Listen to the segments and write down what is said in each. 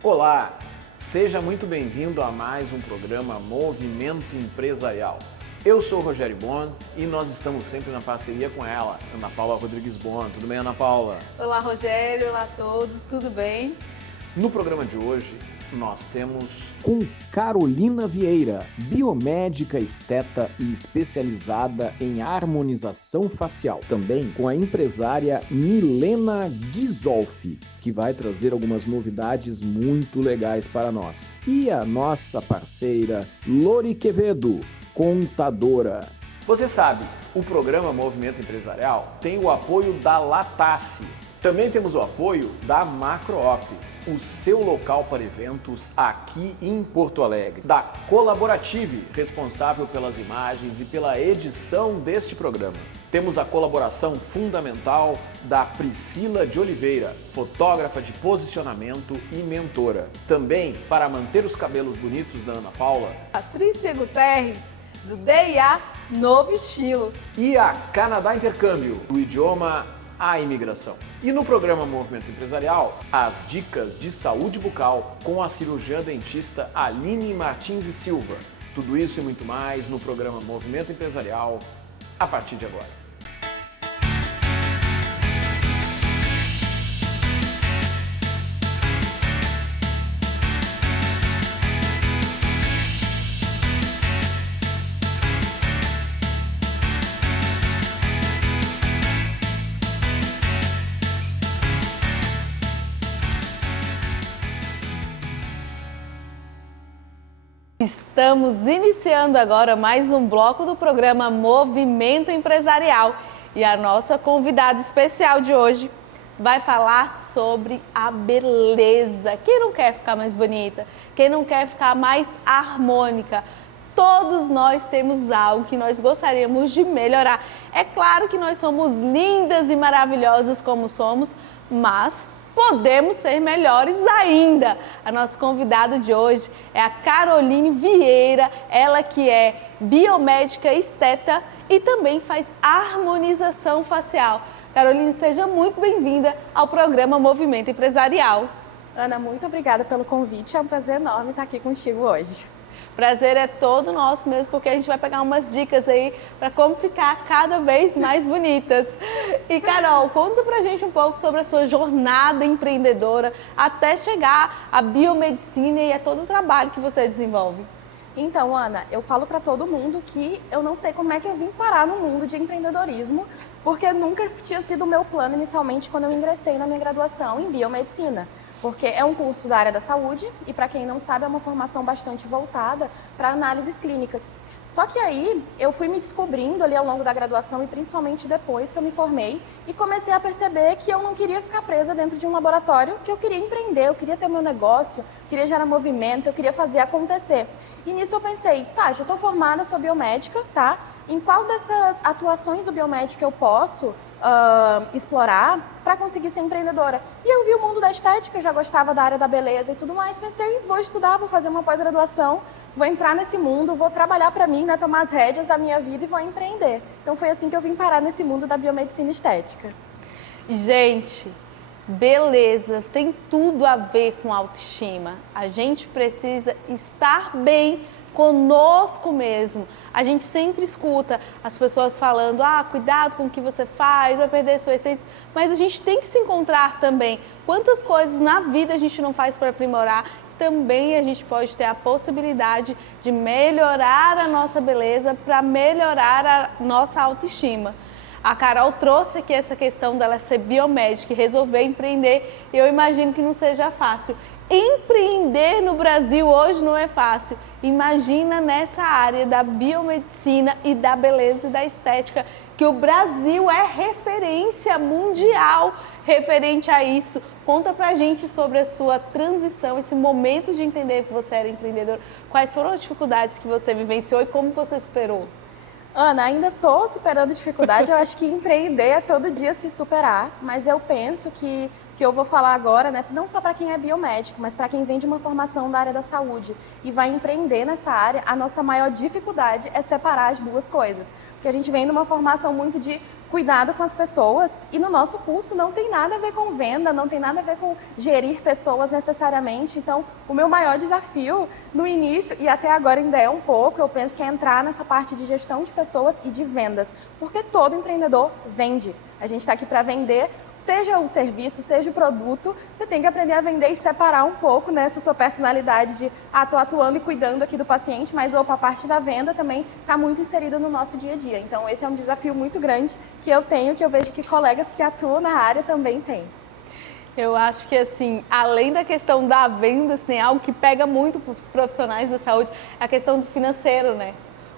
Olá, seja muito bem-vindo a mais um programa Movimento Empresarial. Eu sou o Rogério Bon e nós estamos sempre na parceria com ela, Ana Paula Rodrigues Bon. Tudo bem, Ana Paula? Olá, Rogério. Olá a todos. Tudo bem? No programa de hoje, nós temos com Carolina Vieira, biomédica esteta e especializada em harmonização facial. Também com a empresária Milena Ghisolfi, que vai trazer algumas novidades muito legais para nós. E a nossa parceira Lori Quevedo, contadora. Você sabe, o programa Movimento Empresarial tem o apoio da Latace. Também temos o apoio da Macro Office, o seu local para eventos aqui em Porto Alegre. Da Colaborative, responsável pelas imagens e pela edição deste programa. Temos a colaboração fundamental da Priscila de Oliveira, fotógrafa de posicionamento e mentora. Também, para manter os cabelos bonitos da Ana Paula, Patrícia Guterres, do DIA Novo Estilo. E a Canadá Intercâmbio, do idioma à imigração. E no programa Movimento Empresarial, as dicas de saúde bucal com a cirurgiã dentista Aline Martins e Silva. Tudo isso e muito mais no programa Movimento Empresarial, a partir de agora. Estamos iniciando agora mais um bloco do programa Movimento Empresarial e a nossa convidada especial de hoje vai falar sobre a beleza. Quem não quer ficar mais bonita? Quem não quer ficar mais harmônica? Todos nós temos algo que nós gostaríamos de melhorar. É claro que nós somos lindas e maravilhosas como somos, mas podemos ser melhores ainda. A nossa convidada de hoje é a Caroline Vieira, ela que é biomédica esteta e também faz harmonização facial. Caroline, seja muito bem-vinda ao programa Movimento Empresarial. Ana, muito obrigada pelo convite, é um prazer enorme estar aqui contigo hoje. Prazer é todo nosso mesmo, porque a gente vai pegar umas dicas aí para como ficar cada vez mais bonitas. E Carol, conta pra gente um pouco sobre a sua jornada empreendedora até chegar à biomedicina e a todo o trabalho que você desenvolve. Então, Ana, eu falo para todo mundo que eu não sei como é que eu vim parar no mundo de empreendedorismo, porque nunca tinha sido o meu plano inicialmente quando eu ingressei na minha graduação em biomedicina. Porque é um curso da área da saúde e, para quem não sabe, é uma formação bastante voltada para análises clínicas. Só que aí eu fui me descobrindo ali ao longo da graduação e principalmente depois que eu me formei e comecei a perceber que eu não queria ficar presa dentro de um laboratório, que eu queria empreender, eu queria ter o meu negócio, queria gerar movimento, eu queria fazer acontecer. E nisso eu pensei, tá, já estou formada, sou biomédica, tá? Em qual dessas atuações do biomédico eu posso explorar para conseguir ser empreendedora? E eu vi o mundo da estética, já gostava da área da beleza e tudo mais, pensei, vou estudar, vou fazer uma pós-graduação, vou entrar nesse mundo, vou trabalhar para mim, né, tomar as rédeas da minha vida e vou empreender. Então foi assim que eu vim parar nesse mundo da biomedicina estética. Gente, beleza tem tudo a ver com autoestima. A gente precisa estar bem conosco mesmo. A gente sempre escuta as pessoas falando, cuidado com o que você faz, vai perder sua essência, mas a gente tem que se encontrar também. Quantas coisas na vida a gente não faz para aprimorar? Também a gente pode ter a possibilidade de melhorar a nossa beleza para melhorar a nossa autoestima. A Carol trouxe aqui essa questão dela ser biomédica e resolver empreender. Eu imagino que não seja fácil. Empreender no Brasil hoje não é fácil. Imagina nessa área da biomedicina e da beleza e da estética, que o Brasil é referência mundial referente a isso. Conta pra gente sobre a sua transição, esse momento de entender que você era empreendedor. Quais foram as dificuldades que você vivenciou e como você superou? Ana, ainda estou superando dificuldade, eu acho que empreender é todo dia se superar, mas eu penso que que eu vou falar agora, né, não só para quem é biomédico, mas para quem vem de uma formação da área da saúde e vai empreender nessa área, a nossa maior dificuldade é separar as duas coisas. Porque a gente vem de uma formação muito de cuidado com as pessoas e no nosso curso não tem nada a ver com venda, não tem nada a ver com gerir pessoas necessariamente. Então, o meu maior desafio no início e até agora ainda é um pouco, eu penso que é entrar nessa parte de gestão de pessoas e de vendas, porque todo empreendedor vende. A gente está aqui para vender, seja o serviço, seja o produto, você tem que aprender a vender e separar um pouco nessa sua personalidade de, estou atuando e cuidando aqui do paciente, mas opa, a parte da venda também está muito inserida no nosso dia a dia. Então, esse é um desafio muito grande que eu tenho, que eu vejo que colegas que atuam na área também têm. Eu acho que, assim, além da questão da venda, tem algo que pega muito para os profissionais da saúde, a questão do financeiro, né?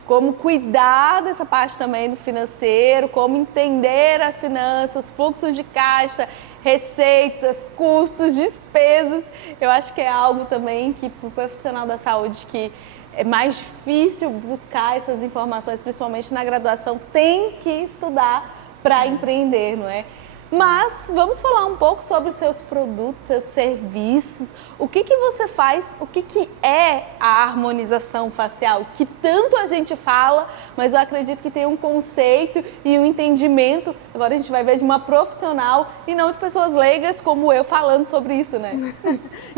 Como cuidar dessa parte também do financeiro, como entender as finanças, fluxos de caixa, receitas, custos, despesas. Eu acho que é algo também que para o profissional da saúde que é mais difícil buscar essas informações, principalmente na graduação, tem que estudar para empreender, não é? Mas vamos falar um pouco sobre os seus produtos, seus serviços, o que você faz, o que é a harmonização facial, que tanto a gente fala, mas eu acredito que tem um conceito e um entendimento, agora a gente vai ver de uma profissional e não de pessoas leigas como eu falando sobre isso, né?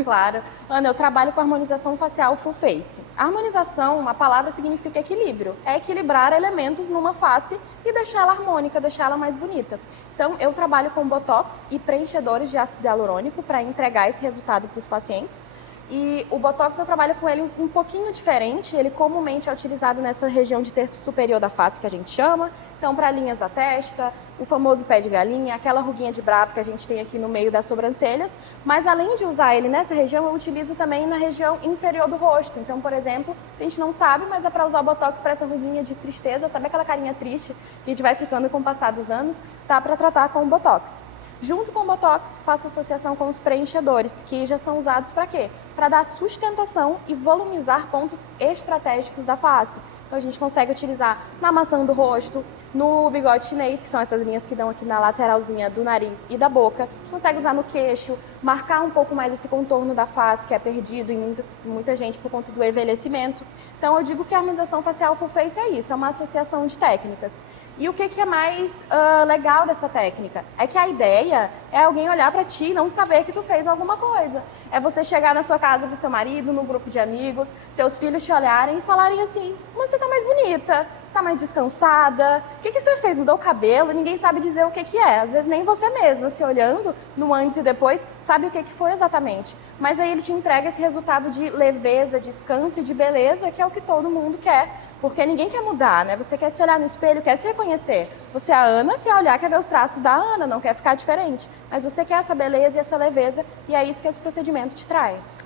Claro. Ana, eu trabalho com harmonização facial full face. A harmonização, uma palavra significa equilíbrio, é equilibrar elementos numa face e deixar ela harmônica, deixar ela mais bonita. Então, eu trabalho com botox e preenchedores de ácido hialurônico para entregar esse resultado para os pacientes. E o botox eu trabalho com ele um pouquinho diferente, ele comumente é utilizado nessa região de terço superior da face que a gente chama, então para linhas da testa, o famoso pé de galinha, aquela ruguinha de bravo que a gente tem aqui no meio das sobrancelhas, mas além de usar ele nessa região, eu utilizo também na região inferior do rosto. Então, por exemplo, a gente não sabe, mas dá para usar o botox para essa ruguinha de tristeza, sabe aquela carinha triste que a gente vai ficando com o passar dos anos? Dá para tratar com o botox. Junto com o botox, faço associação com os preenchedores, que já são usados para quê? Para dar sustentação e volumizar pontos estratégicos da face. Então, a gente consegue utilizar na maçã do rosto, no bigode chinês, que são essas linhas que dão aqui na lateralzinha do nariz e da boca. A gente consegue usar no queixo, marcar um pouco mais esse contorno da face, que é perdido em muita gente por conta do envelhecimento. Então, eu digo que a harmonização facial full face é isso, é uma associação de técnicas. E o que é mais legal dessa técnica? É que a ideia é alguém olhar para ti e não saber que tu fez alguma coisa. É você chegar na sua casa com seu marido, no grupo de amigos, teus filhos te olharem e falarem assim, mas você tá mais bonita, você tá mais descansada, o que você fez? Mudou o cabelo? Ninguém sabe dizer o que é. Às vezes nem você mesma, se olhando no antes e depois, sabe o que foi exatamente. Mas aí ele te entrega esse resultado de leveza, descanso e de beleza, que é o que todo mundo quer. Porque ninguém quer mudar, né? Você quer se olhar no espelho, quer se reconhecer. Você é a Ana, quer olhar, quer ver os traços da Ana, não quer ficar diferente. Mas você quer essa beleza e essa leveza, e é isso que esse procedimento te traz.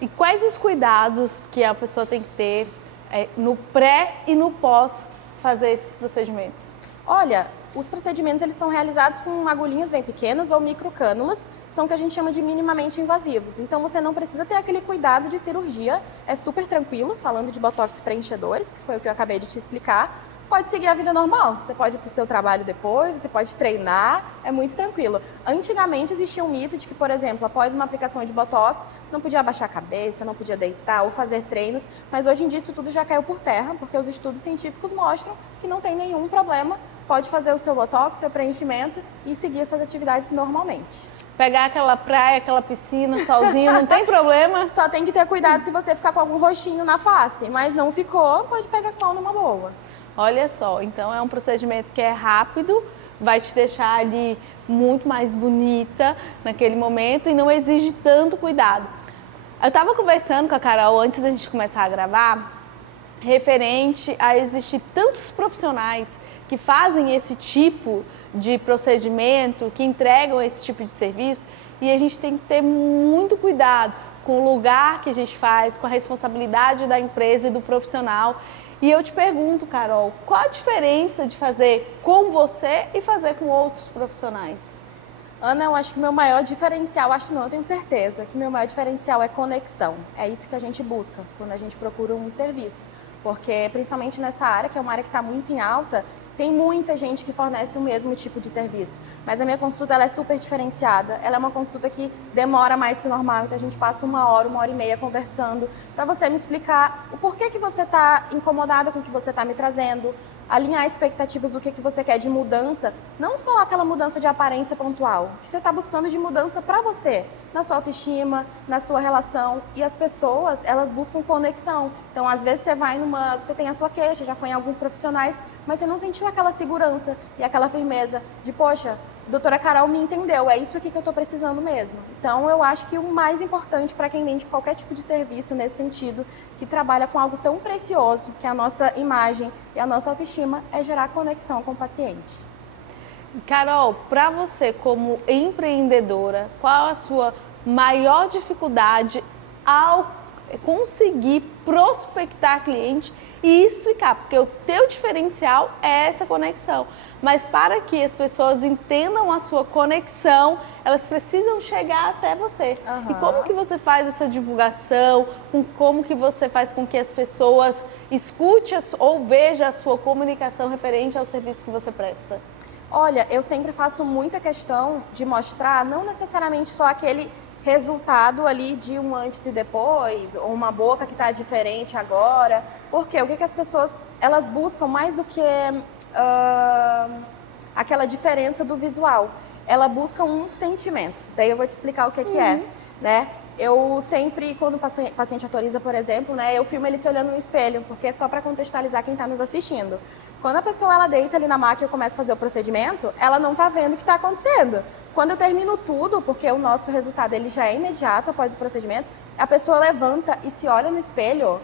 E quais os cuidados que a pessoa tem que ter no pré e no pós fazer esses procedimentos? Olha, os procedimentos eles são realizados com agulhinhas bem pequenas ou microcânulas, são o que a gente chama de minimamente invasivos. Então você não precisa ter aquele cuidado de cirurgia, é super tranquilo, falando de botox preenchedores, que foi o que eu acabei de te explicar. Pode seguir a vida normal, você pode ir para o seu trabalho depois, você pode treinar, é muito tranquilo. Antigamente existia um mito de que, por exemplo, após uma aplicação de botox, você não podia abaixar a cabeça, não podia deitar ou fazer treinos, mas hoje em dia isso tudo já caiu por terra, porque os estudos científicos mostram que não tem nenhum problema, pode fazer o seu botox, seu preenchimento e seguir as suas atividades normalmente. Pegar aquela praia, aquela piscina, solzinho, não tem problema? Só tem que ter cuidado se você ficar com algum roxinho na face, mas não ficou, pode pegar sol numa boa. Olha só, então é um procedimento que é rápido, vai te deixar ali muito mais bonita naquele momento e não exige tanto cuidado. Eu estava conversando com a Carol antes da gente começar a gravar, referente a existir tantos profissionais que fazem esse tipo de procedimento, que entregam esse tipo de serviço, e a gente tem que ter muito cuidado com o lugar que a gente faz, com a responsabilidade da empresa e do profissional. E eu te pergunto, Carol, qual a diferença de fazer com você e fazer com outros profissionais? Ana, eu acho que o meu maior diferencial, eu tenho certeza, que o meu maior diferencial é conexão. É isso que a gente busca quando a gente procura um serviço. Porque, principalmente nessa área, que é uma área que está muito em alta, Tem muita gente que fornece o mesmo tipo de serviço, mas a minha consulta ela é super diferenciada. Ela é uma consulta que demora mais que o normal, então a gente passa 1 hora e meia conversando para você me explicar o porquê que você está incomodada com o que você está me trazendo, alinhar expectativas do que você quer de mudança, não só aquela mudança de aparência pontual, que você está buscando de mudança para você, na sua autoestima, na sua relação. E as pessoas, elas buscam conexão. Então, às vezes você tem a sua queixa, já foi em alguns profissionais, mas você não sentiu aquela segurança e aquela firmeza de, poxa, a doutora Carol me entendeu, é isso aqui que eu estou precisando mesmo. Então, eu acho que o mais importante para quem vende qualquer tipo de serviço nesse sentido, que trabalha com algo tão precioso, que é a nossa imagem e a nossa autoestima, é gerar conexão com o paciente. Carol, para você como empreendedora, qual a sua maior dificuldade ao conseguir prospectar cliente e explicar? Porque o teu diferencial é essa conexão. Mas para que as pessoas entendam a sua conexão, elas precisam chegar até você. Uhum. E como que você faz essa divulgação? Como que você faz com que as pessoas escutem ou vejam a sua comunicação referente ao serviço que você presta? Olha, eu sempre faço muita questão de mostrar, não necessariamente só aquele resultado ali de um antes e depois, ou uma boca que está diferente agora. Porque o que as pessoas, elas buscam mais do que aquela diferença do visual. Ela busca um sentimento. Daí eu vou te explicar o que é, né? Eu sempre, quando o paciente autoriza, por exemplo, né, eu filmo ele se olhando no espelho, porque é só para contextualizar quem está nos assistindo. Quando a pessoa ela deita ali na maca e eu começo a fazer o procedimento, ela não está vendo o que está acontecendo. Quando eu termino tudo, porque o nosso resultado ele já é imediato após o procedimento, a pessoa levanta e se olha no espelho,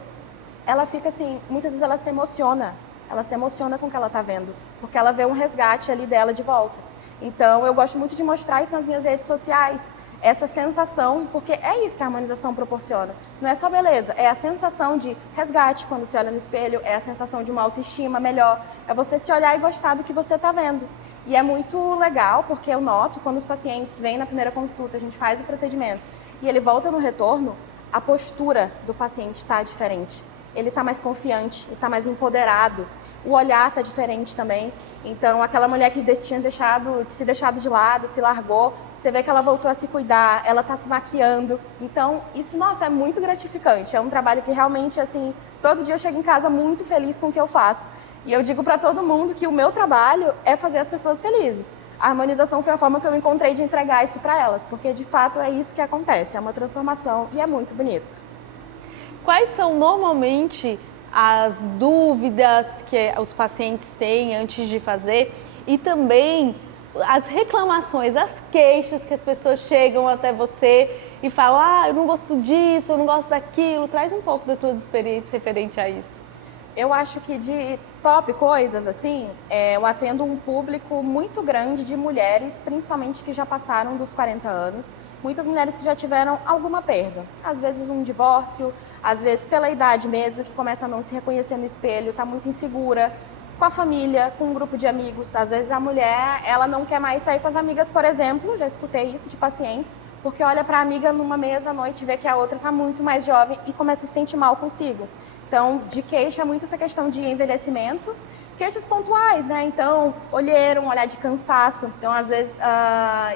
ela fica assim, muitas vezes ela se emociona. Ela se emociona com o que ela está vendo, porque ela vê um resgate ali dela de volta. Então, eu gosto muito de mostrar isso nas minhas redes sociais, essa sensação, porque é isso que a harmonização proporciona. Não é só beleza, é a sensação de resgate quando se olha no espelho, é a sensação de uma autoestima melhor, é você se olhar e gostar do que você está vendo. E é muito legal, porque eu noto, quando os pacientes vêm na primeira consulta, a gente faz o procedimento, e ele volta no retorno, a postura do paciente está diferente. Ele está mais confiante, ele está mais empoderado, o olhar está diferente também. Então, aquela mulher que tinha se deixado de lado, se largou, você vê que ela voltou a se cuidar, ela está se maquiando. Então, isso, nossa, é muito gratificante. É um trabalho que realmente, assim, todo dia eu chego em casa muito feliz com o que eu faço. E eu digo para todo mundo que o meu trabalho é fazer as pessoas felizes. A harmonização foi a forma que eu encontrei de entregar isso para elas, porque de fato é isso que acontece, é uma transformação e é muito bonito. Quais são normalmente as dúvidas que os pacientes têm antes de fazer e também as reclamações, as queixas que as pessoas chegam até você e falam, eu não gosto disso, eu não gosto daquilo. Traz um pouco das tuas experiências referente a isso. Eu acho que de top coisas, assim, eu atendo um público muito grande de mulheres, principalmente que já passaram dos 40 anos. Muitas mulheres que já tiveram alguma perda. Às vezes um divórcio, às vezes pela idade mesmo, que começa a não se reconhecer no espelho, está muito insegura, com a família, com um grupo de amigos. Às vezes a mulher, ela não quer mais sair com as amigas, por exemplo, já escutei isso de pacientes, porque olha para a amiga numa mesa à noite, vê que a outra está muito mais jovem e começa a se sentir mal consigo. Então, de queixa, muito essa questão de envelhecimento, queixas pontuais, né? Então, olheira, um olhar de cansaço. Então, às vezes,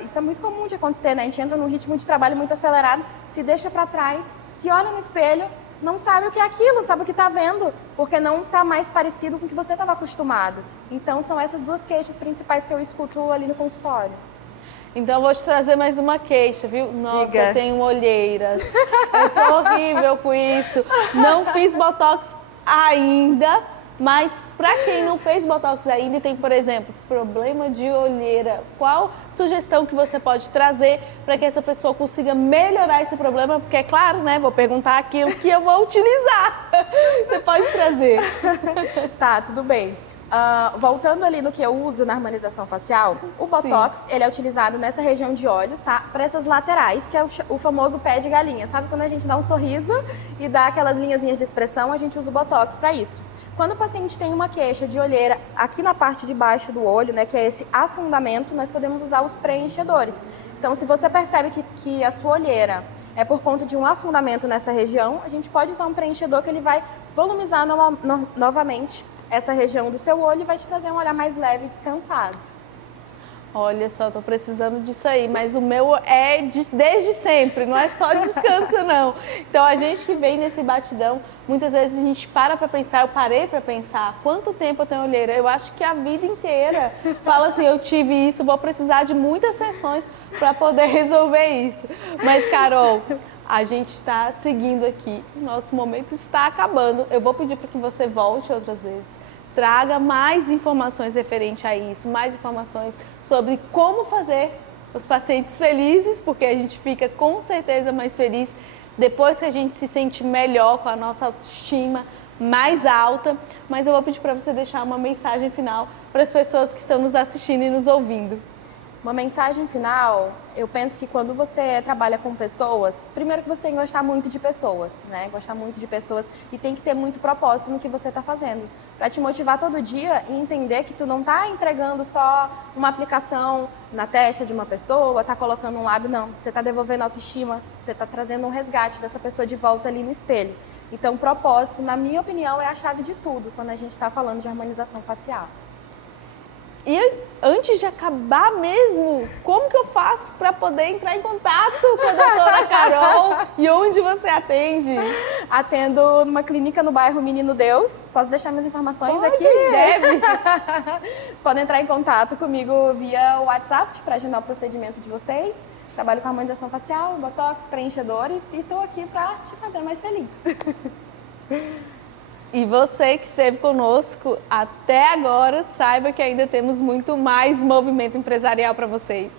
isso é muito comum de acontecer, né? A gente entra num ritmo de trabalho muito acelerado, se deixa para trás, se olha no espelho, não sabe o que é aquilo, sabe o que está vendo, porque não está mais parecido com o que você estava acostumado. Então, são essas duas queixas principais que eu escuto ali no consultório. Então eu vou te trazer mais uma queixa, viu? Nossa, Diga. eu tenho olheiras. Eu sou horrível com isso. Não fiz Botox ainda, mas para quem não fez Botox ainda e tem, por exemplo, problema de olheira, qual sugestão que você pode trazer para que essa pessoa consiga melhorar esse problema? Porque é claro, né? Vou perguntar aquilo que eu vou utilizar. Você pode trazer. Tá, tudo bem. Voltando ali no que eu uso na harmonização facial, o Botox, ele é utilizado nessa região de olhos, tá? Para essas laterais, que é o famoso pé de galinha. Sabe quando a gente dá um sorriso e dá aquelas linhazinhas de expressão, a gente usa o Botox para isso. Quando o paciente tem uma queixa de olheira aqui na parte de baixo do olho, né, que é esse afundamento, nós podemos usar os preenchedores. Então, se você percebe que a sua olheira é por conta de um afundamento nessa região, a gente pode usar um preenchedor que ele vai volumizar novamente essa região do seu olho e vai te trazer um olhar mais leve e descansado. Olha só, eu tô precisando disso aí, mas o meu é desde sempre, não é só descanso não. Então a gente que vem nesse batidão, muitas vezes a gente para pensar, eu parei para pensar, quanto tempo eu tenho olheira? Eu acho que a vida inteira. Fala assim, eu tive isso, vou precisar de muitas sessões para poder resolver isso. Mas Carol, a gente está seguindo aqui, nosso momento está acabando. Eu vou pedir para que você volte outras vezes. Traga mais informações referente a isso, mais informações sobre como fazer os pacientes felizes, porque a gente fica com certeza mais feliz depois que a gente se sente melhor, com a nossa autoestima mais alta. Mas eu vou pedir para você deixar uma mensagem final para as pessoas que estão nos assistindo e nos ouvindo. Uma mensagem final, eu penso que quando você trabalha com pessoas, primeiro que você tem que gostar muito de pessoas, né? Gostar muito de pessoas e tem que ter muito propósito no que você está fazendo. Para te motivar todo dia e entender que tu não está entregando só uma aplicação na testa de uma pessoa, tá colocando um lábio, não. Você está devolvendo autoestima, você está trazendo um resgate dessa pessoa de volta ali no espelho. Então, propósito, na minha opinião, é a chave de tudo quando a gente está falando de harmonização facial. E antes de acabar mesmo, como que eu faço para poder entrar em contato com a doutora Carol e onde você atende? Atendo numa clínica no bairro Menino Deus. Posso deixar minhas informações Pode, aqui? deve. Podem entrar em contato comigo via WhatsApp para agendar o procedimento de vocês. Trabalho com harmonização facial, botox, preenchedores e estou aqui para te fazer mais feliz. E você que esteve conosco até agora, saiba que ainda temos muito mais movimento empresarial para vocês.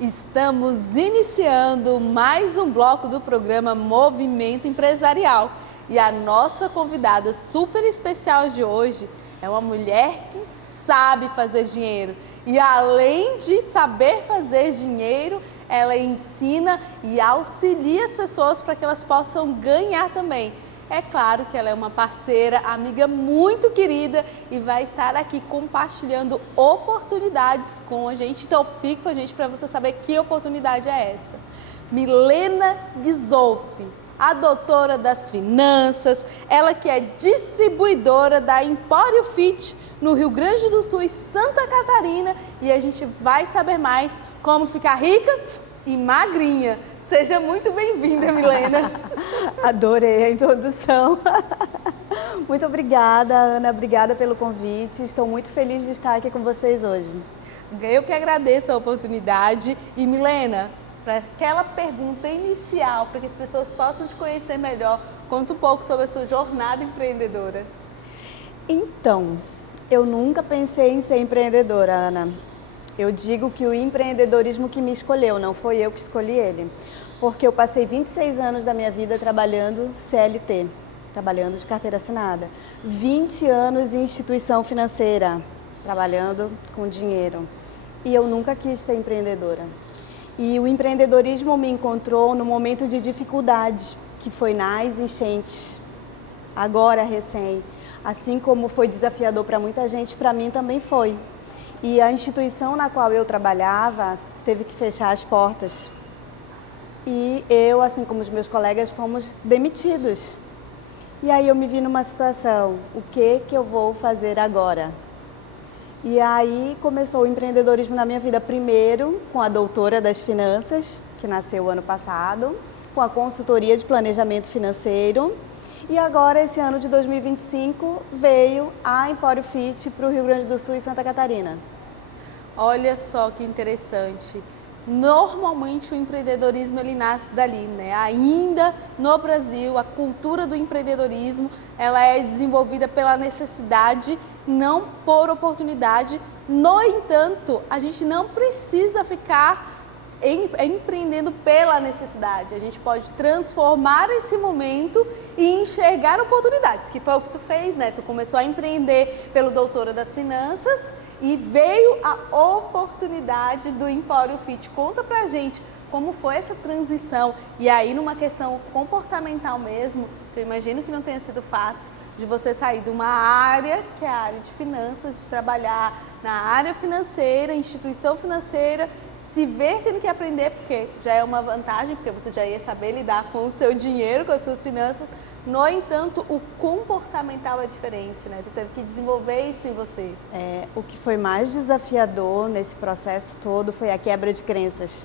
Estamos iniciando mais um bloco do programa Movimento Empresarial e a nossa convidada super especial de hoje é uma mulher que sabe fazer dinheiro e além de saber fazer dinheiro, ela ensina e auxilia as pessoas para que elas possam ganhar também. É claro que ela é uma parceira, amiga muito querida e vai estar aqui compartilhando oportunidades com a gente. Então fique com a gente para você saber que oportunidade é essa. Milena Ghisolfi, a doutora das finanças, ela que é distribuidora da Empório Fit no Rio Grande do Sul e Santa Catarina e a gente vai saber mais como ficar rica e magrinha. Seja muito bem-vinda, Milena. Adorei a introdução. Muito obrigada, Ana. Obrigada pelo convite. Estou muito feliz de estar aqui com vocês hoje. Eu que agradeço a oportunidade. E, Milena, para aquela pergunta inicial, para que as pessoas possam te conhecer melhor, conta um pouco sobre a sua jornada empreendedora. Então, eu nunca pensei em ser empreendedora, Ana. Eu digo que o empreendedorismo que me escolheu, não foi eu que escolhi ele. Porque eu passei 26 anos da minha vida trabalhando CLT, trabalhando de carteira assinada. 20 anos em instituição financeira, trabalhando com dinheiro. E eu nunca quis ser empreendedora. E o empreendedorismo me encontrou no momento de dificuldade, que foi nas enchentes, agora recém. Assim como foi desafiador para muita gente, para mim também foi. E a instituição na qual eu trabalhava teve que fechar as portas. E eu, assim como os meus colegas, fomos demitidos. E aí eu me vi numa situação, o que eu vou fazer agora? E aí começou o empreendedorismo na minha vida, primeiro com a doutora das finanças, que nasceu ano passado, com a consultoria de planejamento financeiro. E agora, esse ano de 2025, veio a Empório Fit para o Rio Grande do Sul e Santa Catarina. Olha só que interessante. Normalmente o empreendedorismo ele nasce dali, né? Ainda no Brasil, a cultura do empreendedorismo ela é desenvolvida pela necessidade, não por oportunidade. No entanto, a gente não precisa ficar empreendendo pela necessidade. A gente pode transformar esse momento e enxergar oportunidades, que foi o que tu fez, né? Tu começou a empreender pelo Doutora das Finanças e veio a oportunidade do Empório Fit. Conta pra gente como foi essa transição. E aí, numa questão comportamental mesmo, eu imagino que não tenha sido fácil de você sair de uma área, que é a área de finanças, de trabalhar na área financeira, instituição financeira, se ver tendo que aprender, porque já é uma vantagem, porque você já ia saber lidar com o seu dinheiro, com as suas finanças. No entanto, o comportamental é diferente, né? Tu teve que desenvolver isso em você. O que foi mais desafiador nesse processo todo foi a quebra de crenças.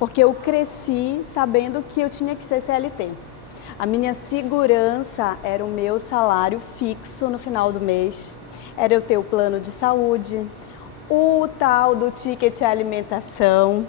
Porque eu cresci sabendo que eu tinha que ser CLT. A minha segurança era o meu salário fixo no final do mês, era eu ter o plano de saúde, o tal do ticket alimentação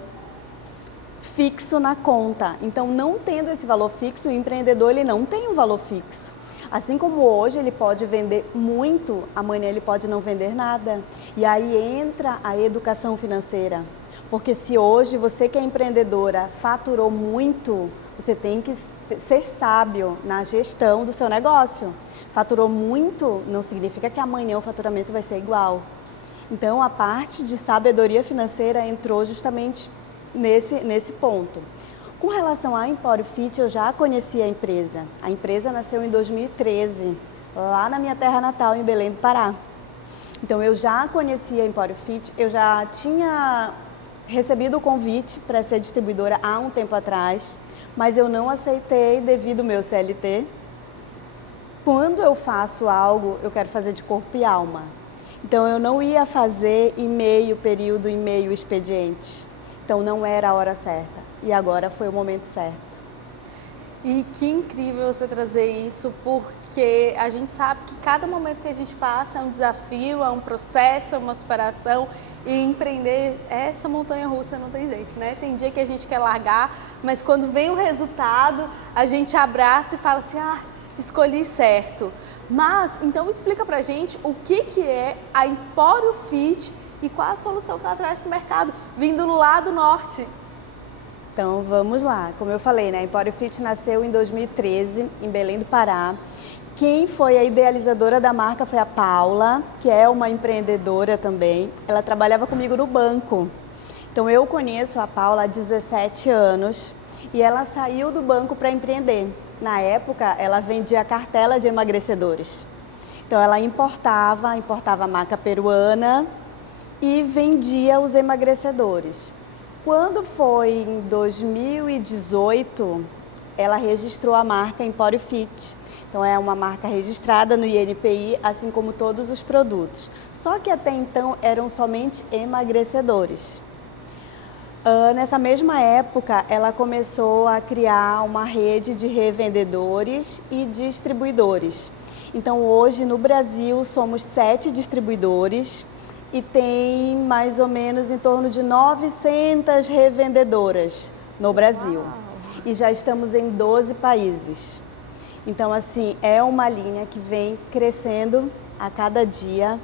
fixo na conta. Então, não tendo esse valor fixo, o empreendedor ele não tem um valor fixo. Assim como hoje ele pode vender muito, amanhã ele pode não vender nada. E aí entra a educação financeira. Porque se hoje você que é empreendedora faturou muito, você tem que ser sábio na gestão do seu negócio. Faturou muito não significa que amanhã o faturamento vai ser igual. Então, a parte de sabedoria financeira entrou justamente nesse ponto. Com relação à Empório Fit, eu já conhecia a empresa. A empresa nasceu em 2013, lá na minha terra natal, em Belém do Pará. Então, eu já conhecia a Empório Fit, eu já tinha recebido o convite para ser distribuidora há um tempo atrás, mas eu não aceitei devido ao meu CLT. Quando eu faço algo, eu quero fazer de corpo e alma. Então, eu não ia fazer em meio período, em meio expediente. Então, não era a hora certa. E agora foi o momento certo. E que incrível você trazer isso, porque a gente sabe que cada momento que a gente passa é um desafio, é um processo, é uma superação. E empreender, essa montanha-russa não tem jeito, né? Tem dia que a gente quer largar, mas quando vem o resultado, a gente abraça e fala assim, escolhi certo. Mas, então explica pra gente o que é a Empório Fit e qual a solução que ela traz para o mercado, vindo lá do norte. Então, vamos lá. Como eu falei, né? A Empório Fit nasceu em 2013, em Belém do Pará. Quem foi a idealizadora da marca foi a Paula, que é uma empreendedora também. Ela trabalhava comigo no banco. Então, eu conheço a Paula há 17 anos e ela saiu do banco para empreender. Na época, ela vendia cartela de emagrecedores. Então, ela importava a marca peruana e vendia os emagrecedores. Quando foi em 2018, ela registrou a marca Empório Fit. Então, é uma marca registrada no INPI, assim como todos os produtos. Só que até então eram somente emagrecedores. Nessa mesma época, ela começou a criar uma rede de revendedores e distribuidores. Então, hoje no Brasil somos 7 distribuidores e tem mais ou menos em torno de 900 revendedoras no Brasil. Uau. E já estamos em 12 países. Então, assim, é uma linha que vem crescendo a cada dia.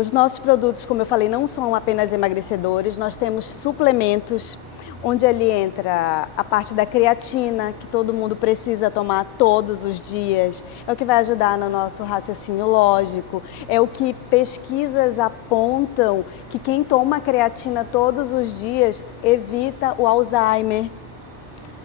Os nossos produtos, como eu falei, não são apenas emagrecedores, nós temos suplementos, onde ali entra a parte da creatina, que todo mundo precisa tomar todos os dias. É o que vai ajudar no nosso raciocínio lógico, é o que pesquisas apontam que quem toma creatina todos os dias evita o Alzheimer.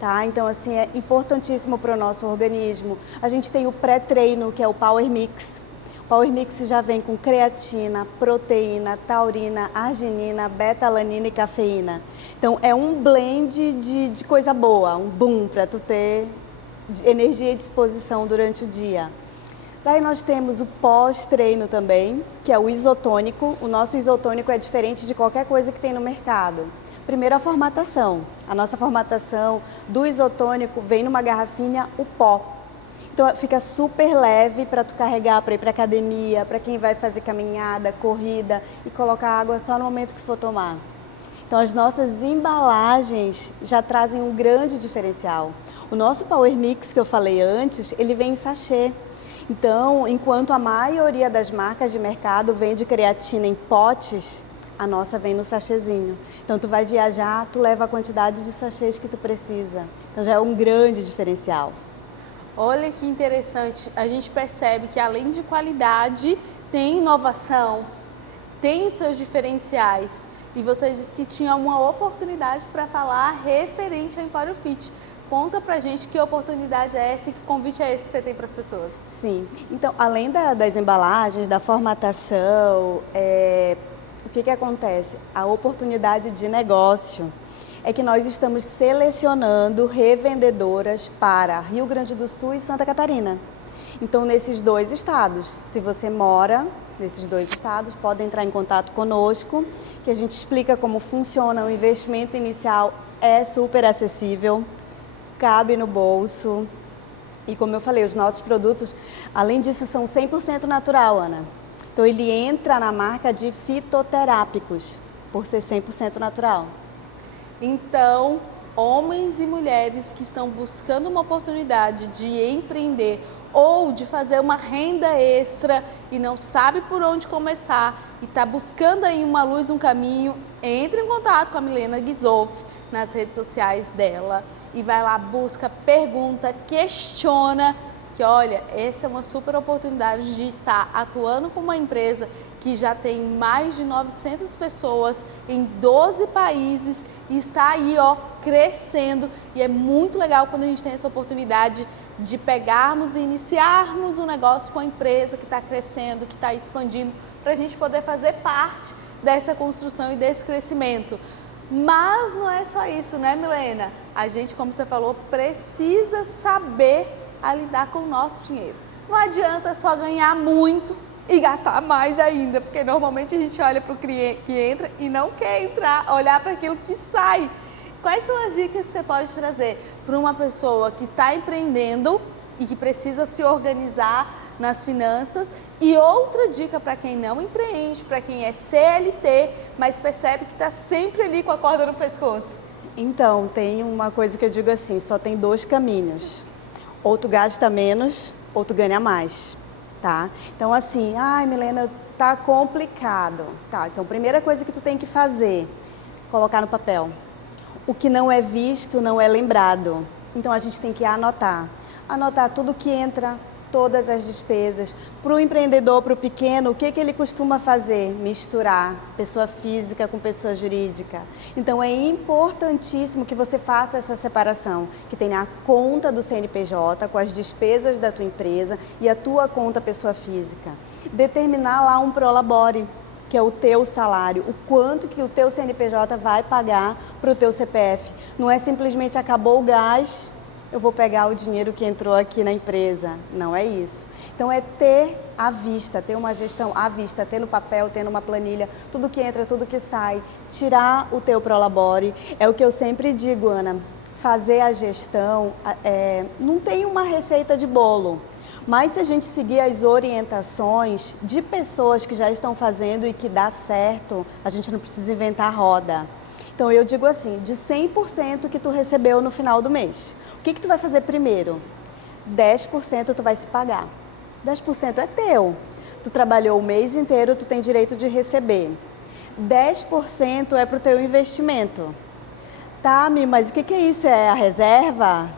Tá? Então, assim, é importantíssimo para o nosso organismo. A gente tem o pré-treino, que é o Power Mix. O Power Mix já vem com creatina, proteína, taurina, arginina, beta-alanina e cafeína. Então, é um blend de coisa boa, um boom para tu ter energia e disposição durante o dia. Daí nós temos o pós-treino também, que é o isotônico. O nosso isotônico é diferente de qualquer coisa que tem no mercado. Primeiro, a formatação. A nossa formatação do isotônico vem numa garrafinha, o pó. Então, fica super leve para tu carregar, para ir para academia, para quem vai fazer caminhada, corrida e colocar água só no momento que for tomar. Então, as nossas embalagens já trazem um grande diferencial. O nosso Power Mix, que eu falei antes, ele vem em sachê. Então, enquanto a maioria das marcas de mercado vende creatina em potes, a nossa vem no sachêzinho. Então, tu vai viajar, tu leva a quantidade de sachês que tu precisa. Então, já é um grande diferencial. Olha que interessante, a gente percebe que além de qualidade, tem inovação, tem os seus diferenciais. E você disse que tinha uma oportunidade para falar referente ao Empório Fit. Conta pra gente que oportunidade é essa e que convite é esse que você tem para as pessoas. Sim, então além das embalagens, da formatação, o que acontece? A oportunidade de negócio é que nós estamos selecionando revendedoras para Rio Grande do Sul e Santa Catarina. Então, nesses 2 estados, se você mora nesses 2 estados, pode entrar em contato conosco, que a gente explica como funciona. O investimento inicial é super acessível, cabe no bolso. E como eu falei, os nossos produtos, além disso, são 100% natural, Ana. Então, ele entra na marca de fitoterápicos, por ser 100% natural. Então, homens e mulheres que estão buscando uma oportunidade de empreender ou de fazer uma renda extra e não sabe por onde começar e está buscando aí uma luz, um caminho, entre em contato com a Milena Ghisolfi nas redes sociais dela e vai lá, busca, pergunta, questiona, que olha, essa é uma super oportunidade de estar atuando com uma empresa que já tem mais de 900 pessoas em 12 países e está aí, ó, crescendo. E é muito legal quando a gente tem essa oportunidade de pegarmos e iniciarmos um negócio com a empresa que está crescendo, que está expandindo, para a gente poder fazer parte dessa construção e desse crescimento. Mas não é só isso, né, Milena? A gente, como você falou, precisa saber a lidar com o nosso dinheiro. Não adianta só ganhar muito e gastar mais ainda, porque normalmente a gente olha para o cliente que entra e não quer entrar, olhar para aquilo que sai. Quais são as dicas que você pode trazer para uma pessoa que está empreendendo e que precisa se organizar nas finanças? E outra dica para quem não empreende, para quem é CLT, mas percebe que está sempre ali com a corda no pescoço. Então, tem uma coisa que eu digo assim, só tem 2 caminhos. Ou tu gasta menos, ou tu ganha mais, tá? Então, assim, ai, Milena, tá complicado. Tá, então, primeira coisa que tu tem que fazer, colocar no papel. O que não é visto, não é lembrado. Então, a gente tem que anotar. Anotar tudo que entra, todas as despesas. Para o empreendedor, para o pequeno, o que ele costuma fazer? Misturar pessoa física com pessoa jurídica. Então, é importantíssimo que você faça essa separação, que tenha a conta do CNPJ com as despesas da tua empresa e a tua conta pessoa física. Determinar lá um prolabore, que é o teu salário, o quanto que o teu CNPJ vai pagar para o teu CPF. Não é simplesmente acabou o gás, eu vou pegar o dinheiro que entrou aqui na empresa. Não é isso. Então, é ter à vista, ter uma gestão à vista, ter no papel, ter numa planilha, tudo que entra, tudo que sai, tirar o teu prolabore. É o que eu sempre digo, Ana, fazer a gestão, não tem uma receita de bolo, mas se a gente seguir as orientações de pessoas que já estão fazendo e que dá certo, a gente não precisa inventar roda. Então, eu digo assim, de 100% que tu recebeu no final do mês, o que tu vai fazer primeiro? 10% tu vai se pagar. 10% é teu. Tu trabalhou o mês inteiro, tu tem direito de receber. 10% é para o teu investimento. Tá, Mi, mas o que é isso? É a reserva?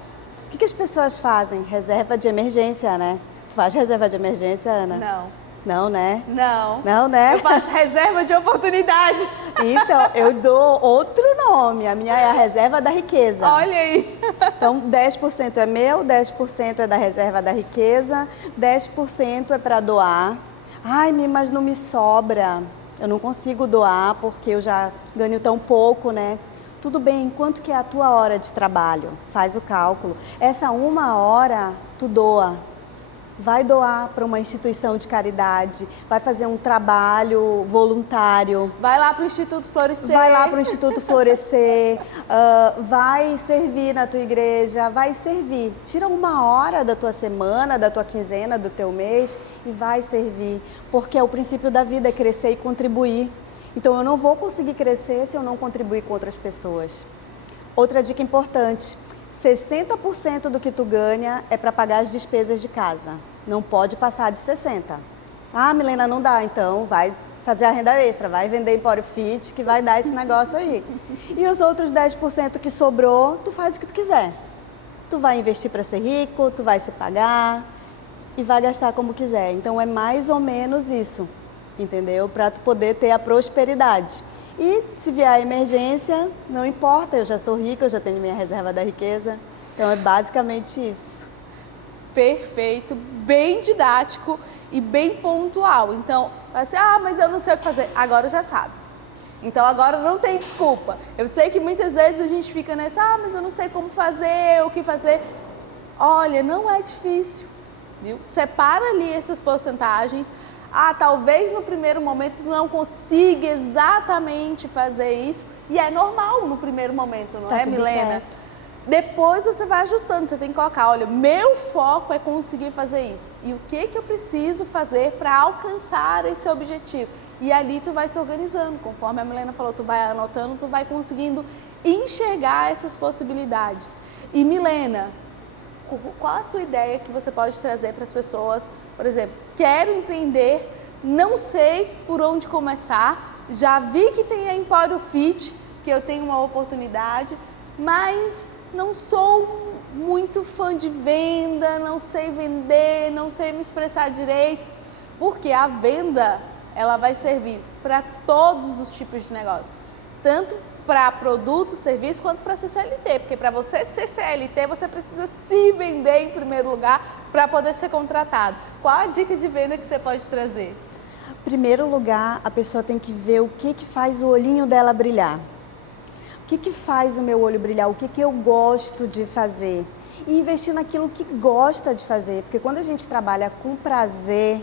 O que as pessoas fazem? Reserva de emergência, né? Tu faz reserva de emergência, Ana? Não. Não, né? Não. Não, né? Eu faço reserva de oportunidade. Então, eu dou outro nome. A minha é a reserva da riqueza. Olha aí. Então, 10% é meu, 10% é da reserva da riqueza, 10% é para doar. Ai, mas não me sobra. Eu não consigo doar porque eu já ganho tão pouco, né? Tudo bem, quanto que é a tua hora de trabalho? Faz o cálculo. Essa 1 hora, tu doa. Vai doar para uma instituição de caridade, vai fazer um trabalho voluntário. Vai lá para o Instituto Florescer. Vai lá para o Instituto Florescer, vai servir na tua igreja, vai servir. Tira 1 hora da tua semana, da tua quinzena, do teu mês e vai servir. Porque é o princípio da vida, é crescer e contribuir. Então eu não vou conseguir crescer se eu não contribuir com outras pessoas. Outra dica importante, 60% do que tu ganha é para pagar as despesas de casa. Não pode passar de 60%. Ah, Milena, não dá, então vai fazer a renda extra, vai vender Empório Fit, que vai dar esse negócio aí. E os outros 10% que sobrou, tu faz o que tu quiser. Tu vai investir para ser rico, tu vai se pagar e vai gastar como quiser. Então é mais ou menos isso, entendeu? Para tu poder ter a prosperidade. E se vier a emergência, não importa, eu já sou rica, eu já tenho minha reserva da riqueza. Então é basicamente isso. Perfeito, bem didático e bem pontual. Então, assim, mas eu não sei o que fazer. Agora já sabe. Então agora não tem desculpa. Eu sei que muitas vezes a gente fica nessa, mas eu não sei como fazer, o que fazer. Olha, não é difícil, viu? Separa ali essas porcentagens. Talvez no primeiro momento tu não consiga exatamente fazer isso. E é normal no primeiro momento, não é, Milena? Certo. Depois você vai ajustando, você tem que colocar, olha, meu foco é conseguir fazer isso. E o que eu preciso fazer para alcançar esse objetivo? E ali tu vai se organizando, conforme a Milena falou, tu vai anotando, tu vai conseguindo enxergar essas possibilidades. E Milena, qual a sua ideia que você pode trazer para as pessoas? Por exemplo, quero empreender, não sei por onde começar, já vi que tem a Empório Fit, que eu tenho uma oportunidade, mas não sou muito fã de venda, não sei vender, não sei me expressar direito, porque a venda ela vai servir para todos os tipos de negócio, tanto para produto, serviço, quanto para ser CLT, porque para você ser CLT, você precisa se vender em primeiro lugar para poder ser contratado. Qual a dica de venda que você pode trazer? Em primeiro lugar, a pessoa tem que ver o que faz o olhinho dela brilhar. O que faz o meu olho brilhar? O que eu gosto de fazer? E investir naquilo que gosta de fazer, porque quando a gente trabalha com prazer,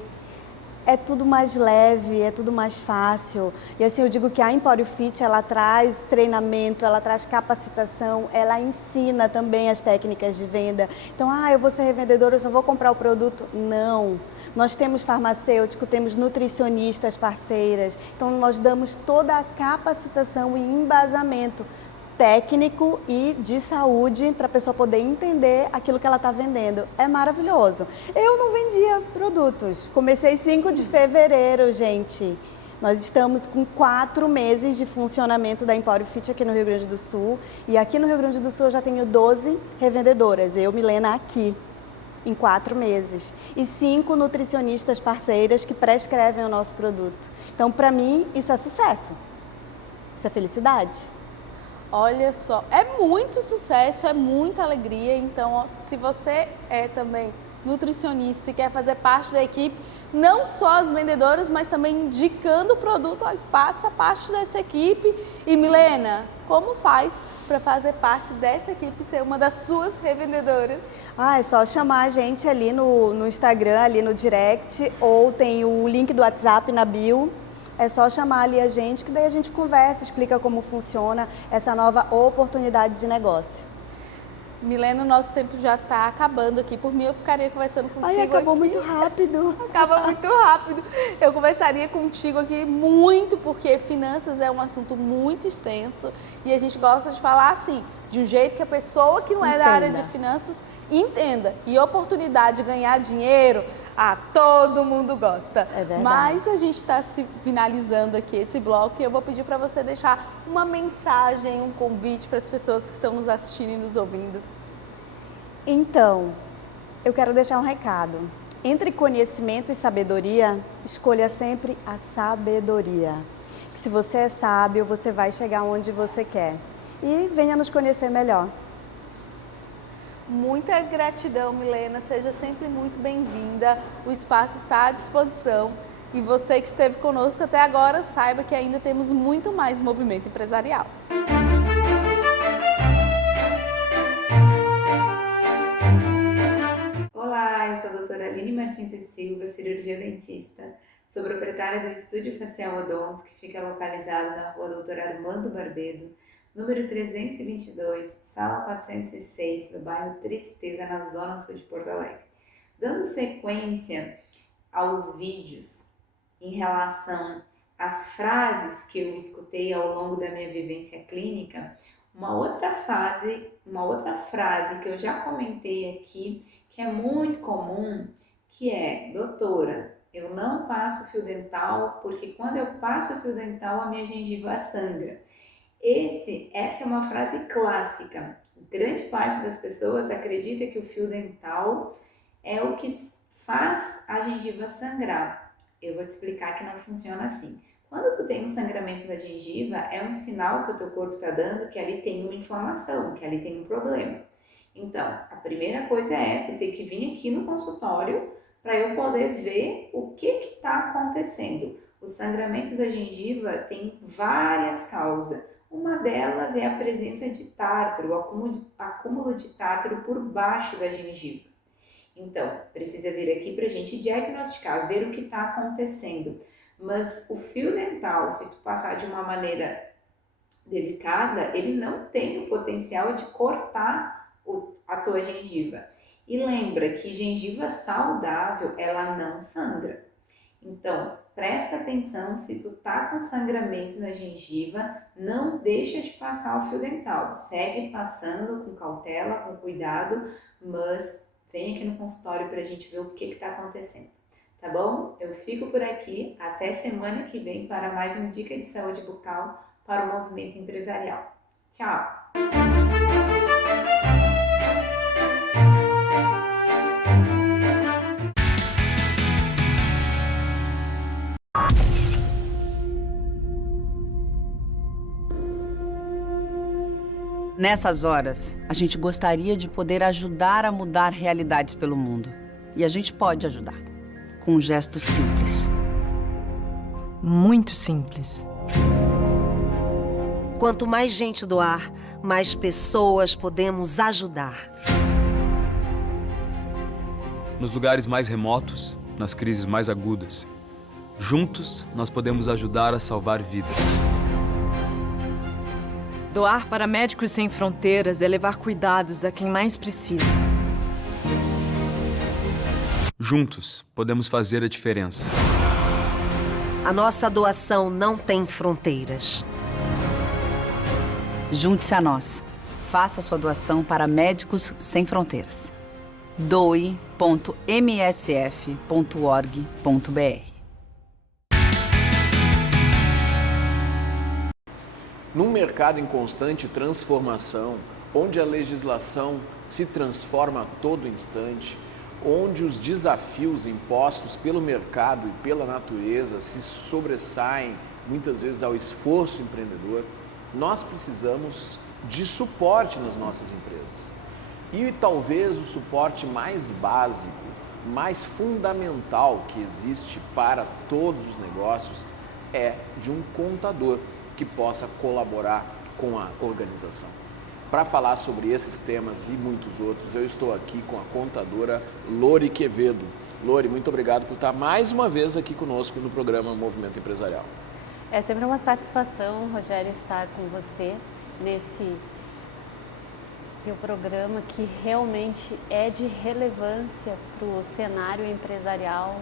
é tudo mais leve, é tudo mais fácil. E assim, eu digo que a Empório Fit, ela traz treinamento, ela traz capacitação, ela ensina também as técnicas de venda. Então, eu vou ser revendedora, eu só vou comprar o produto. Não. Nós temos farmacêutico, temos nutricionistas parceiras. Então, nós damos toda a capacitação e embasamento técnico e de saúde para a pessoa poder entender aquilo que ela está vendendo. É maravilhoso. Eu não vendia produtos. Comecei 5 de fevereiro, gente. Nós estamos com 4 meses de funcionamento da Empório Fit aqui no Rio Grande do Sul. E aqui no Rio Grande do Sul eu já tenho 12 revendedoras. Eu, Milena, aqui, em 4 meses. E 5 nutricionistas parceiras que prescrevem o nosso produto. Então, para mim, isso é sucesso. Isso é felicidade. Olha só, é muito sucesso, é muita alegria. Então, se você é também nutricionista e quer fazer parte da equipe, não só as vendedoras, mas também indicando o produto, olha, faça parte dessa equipe. E Milena, como faz para fazer parte dessa equipe, ser uma das suas revendedoras? É só chamar a gente ali no Instagram, ali no direct, ou tem o link do WhatsApp na bio. É só chamar ali a gente, que daí a gente conversa, explica como funciona essa nova oportunidade de negócio. Milena, o nosso tempo já está acabando aqui. Por mim, eu ficaria conversando contigo acabou aqui. muito rápido. Acaba muito rápido. Eu conversaria contigo aqui muito, porque finanças é um assunto muito extenso e a gente gosta de falar assim, de um jeito que a pessoa que não é da área de finanças entenda. E oportunidade de ganhar dinheiro, todo mundo gosta. É verdade. Mas a gente está se finalizando aqui esse bloco e eu vou pedir para você deixar uma mensagem, um convite para as pessoas que estão nos assistindo e nos ouvindo. Então, eu quero deixar um recado. Entre conhecimento e sabedoria, escolha sempre a sabedoria. Que se você é sábio, você vai chegar onde você quer. E venha nos conhecer melhor. Muita gratidão, Milena. Seja sempre muito bem-vinda. O espaço está à disposição. E você que esteve conosco até agora, saiba que ainda temos muito mais movimento empresarial. Olá, eu sou a doutora Aline Martins e Silva, cirurgia dentista. Sou proprietária do Estúdio Facial Odonto, que fica localizado na rua Doutor Armando Barbedo, número 322, sala 406, no bairro Tristeza, na zona sul de Porto Alegre. Dando sequência aos vídeos em relação as frases que eu escutei ao longo da minha vivência clínica, uma outra frase que eu já comentei aqui, que é muito comum, que é: doutora, eu não passo fio dental porque quando eu passo fio dental a minha gengiva sangra. Essa é uma frase clássica. Grande parte das pessoas acredita que o fio dental é o que faz a gengiva sangrar. Eu vou te explicar que não funciona assim. Quando tu tem um sangramento da gengiva, é um sinal que o teu corpo está dando que ali tem uma inflamação, que ali tem um problema. Então, a primeira coisa é tu ter que vir aqui no consultório para eu poder ver o que está acontecendo. O sangramento da gengiva tem várias causas. Uma delas é a presença de tártaro, o acúmulo de tártaro por baixo da gengiva. Então, precisa vir aqui para a gente diagnosticar, ver o que está acontecendo. Mas o fio dental, se tu passar de uma maneira delicada, ele não tem o potencial de cortar a tua gengiva. E lembra que gengiva saudável, ela não sangra. Então, presta atenção, se tu tá com sangramento na gengiva, não deixa de passar o fio dental. Segue passando com cautela, com cuidado, mas vem aqui no consultório pra gente ver o que tá acontecendo. Tá bom? Eu fico por aqui, até semana que vem para mais uma dica de saúde bucal para o movimento empresarial. Tchau! Nessas horas, a gente gostaria de poder ajudar a mudar realidades pelo mundo. E a gente pode ajudar, com um gesto simples. Muito simples. Quanto mais gente doar, mais pessoas podemos ajudar. Nos lugares mais remotos, nas crises mais agudas, juntos nós podemos ajudar a salvar vidas. Doar para Médicos Sem Fronteiras é levar cuidados a quem mais precisa. Juntos, podemos fazer a diferença. A nossa doação não tem fronteiras. Junte-se a nós. Faça sua doação para Médicos Sem Fronteiras. doe.msf.org.br. Num mercado em constante transformação, onde a legislação se transforma a todo instante, onde os desafios impostos pelo mercado e pela natureza se sobressaem muitas vezes ao esforço empreendedor, nós precisamos de suporte nas nossas empresas. E talvez o suporte mais básico, mais fundamental que existe para todos os negócios é de um contador que possa colaborar com a organização. Para falar sobre esses temas e muitos outros, eu estou aqui com a contadora Lori Quevedo. Lori, muito obrigado por estar mais uma vez aqui conosco no programa Movimento Empresarial. É sempre uma satisfação, Rogério, estar com você nesse teu programa que realmente é de relevância para o cenário empresarial,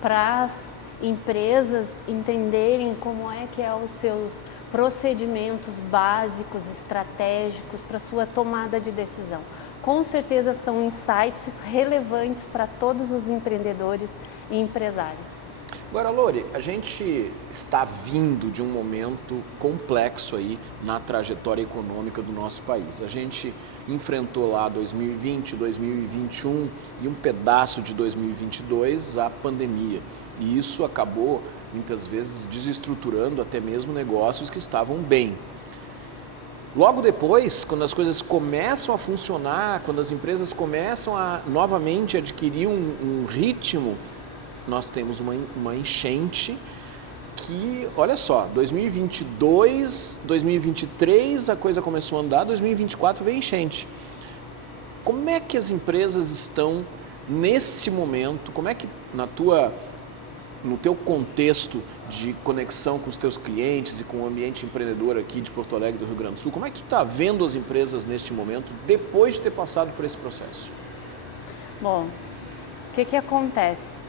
para as empresas entenderem como é que é os seus procedimentos básicos, estratégicos para sua tomada de decisão. Com certeza são insights relevantes para todos os empreendedores e empresários. Agora, Lori, a gente está vindo de um momento complexo aí na trajetória econômica do nosso país. A gente enfrentou lá 2020, 2021 e um pedaço de 2022 a pandemia. E isso acabou, muitas vezes, desestruturando até mesmo negócios que estavam bem. Logo depois, quando as coisas começam a funcionar, quando as empresas começam a novamente adquirir um ritmo, nós temos uma enchente que, olha só, 2022, 2023 a coisa começou a andar, 2024 veio enchente. Como é que as empresas estão nesse momento? Como é que no teu contexto de conexão com os teus clientes e com o ambiente empreendedor aqui de Porto Alegre do Rio Grande do Sul, como é que tu está vendo as empresas neste momento, depois de ter passado por esse processo? Bom, o que acontece?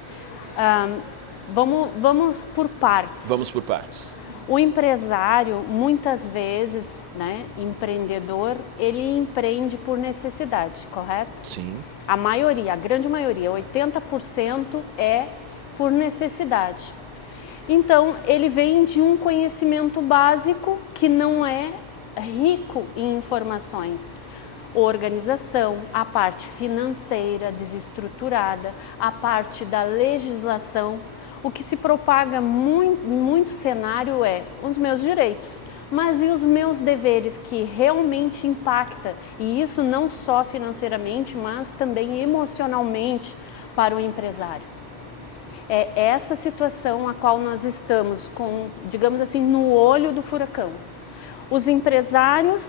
Vamos por partes. Vamos por partes. O empresário, muitas vezes, né, empreendedor, ele empreende por necessidade, correto? Sim. A maioria, a grande maioria, 80% é por necessidade. Então, ele vem de um conhecimento básico que não é rico em informações. Organização, a parte financeira desestruturada, a parte da legislação. O que se propaga muito cenário é os meus direitos, mas e os meus deveres que realmente impacta, e isso não só financeiramente, mas também emocionalmente para o empresário. É essa situação a qual nós estamos com, digamos assim, no olho do furacão. Os empresários,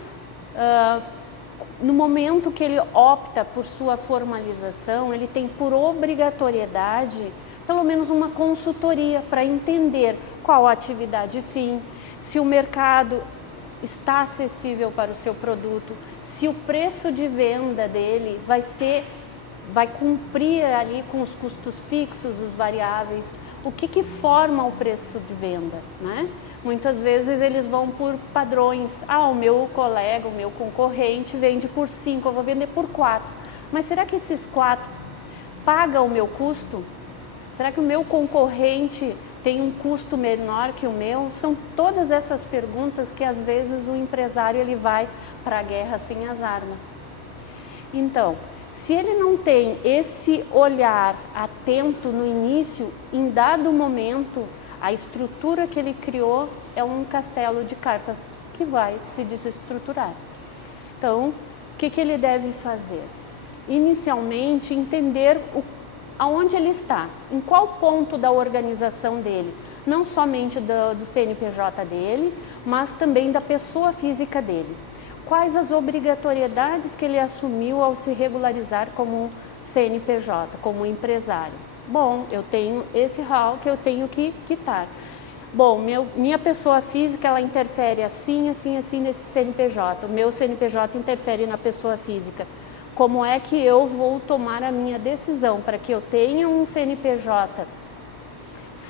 no momento que ele opta por sua formalização, ele tem por obrigatoriedade pelo menos uma consultoria para entender qual a atividade fim, se o mercado está acessível para o seu produto, se o preço de venda dele vai cumprir ali com os custos fixos, os variáveis, o que forma o preço de venda, né? Muitas vezes eles vão por padrões. O meu colega, o meu concorrente vende por 5, eu vou vender por 4. Mas será que esses 4 pagam o meu custo? Será que o meu concorrente tem um custo menor que o meu? São todas essas perguntas que às vezes o empresário ele vai para a guerra sem as armas. Então, se ele não tem esse olhar atento no início, em dado momento, a estrutura que ele criou é um castelo de cartas que vai se desestruturar. Então, o que ele deve fazer? Inicialmente, entender aonde ele está, em qual ponto da organização dele, não somente do CNPJ dele, mas também da pessoa física dele. Quais as obrigatoriedades que ele assumiu ao se regularizar como CNPJ, como empresário? Bom, eu tenho esse rol que eu tenho que quitar. Bom, minha pessoa física, ela interfere assim, assim, assim nesse CNPJ. O meu CNPJ interfere na pessoa física. Como é que eu vou tomar a minha decisão para que eu tenha um CNPJ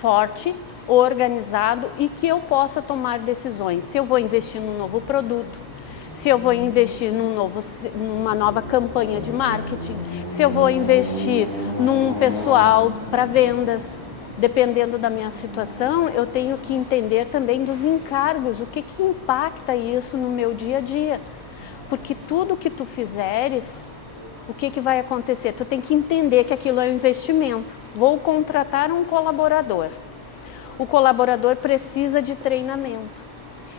forte, organizado e que eu possa tomar decisões? Se eu vou investir num novo produto, se eu vou investir numa nova campanha de marketing, se eu vou investir num pessoal para vendas. Dependendo da minha situação, eu tenho que entender também dos encargos, o que impacta isso no meu dia a dia. Porque tudo que tu fizeres, o que vai acontecer? Tu tem que entender que aquilo é um investimento. Vou contratar um colaborador. O colaborador precisa de treinamento.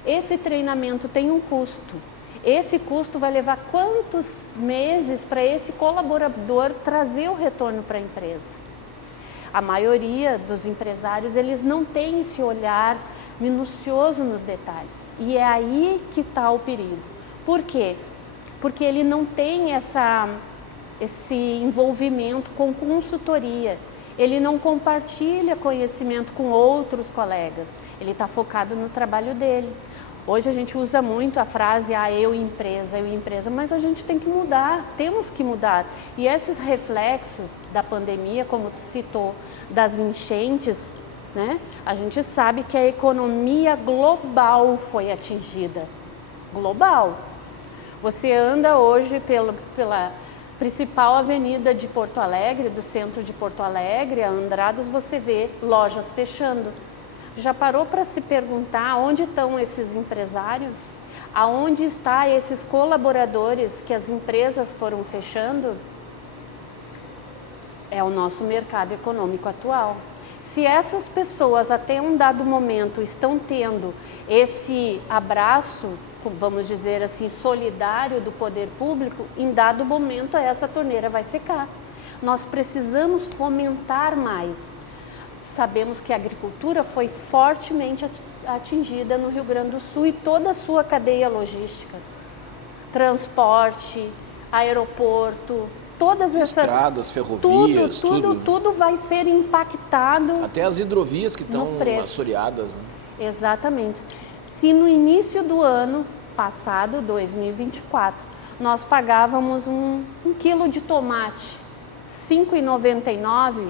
Esse treinamento tem um custo. Esse custo vai levar quantos meses para esse colaborador trazer o retorno para a empresa? A maioria dos empresários, eles não têm esse olhar minucioso nos detalhes. E é aí que está o perigo. Por quê? Porque ele não tem esse envolvimento com consultoria. Ele não compartilha conhecimento com outros colegas. Ele está focado no trabalho dele. Hoje a gente usa muito a frase, eu empresa, mas a gente tem que mudar, temos que mudar. E esses reflexos da pandemia, como tu citou, das enchentes, né? A gente sabe que a economia global foi atingida. Global. Você anda hoje pela principal avenida de Porto Alegre, do centro de Porto Alegre, a Andradas, você vê lojas fechando. Já parou para se perguntar onde estão esses empresários? Aonde estão esses colaboradores que as empresas foram fechando? É o nosso mercado econômico atual. Se essas pessoas até um dado momento estão tendo esse abraço, vamos dizer assim, solidário do poder público, em dado momento essa torneira vai secar. Nós precisamos fomentar mais. Sabemos que a agricultura foi fortemente atingida no Rio Grande do Sul e toda a sua cadeia logística. Transporte, aeroporto, todas essas... Estradas, ferrovias, tudo vai ser impactado. Até as hidrovias que estão assoreadas. Né? Exatamente. Se no início do ano passado, 2024, nós pagávamos um quilo de tomate R$ 5,99,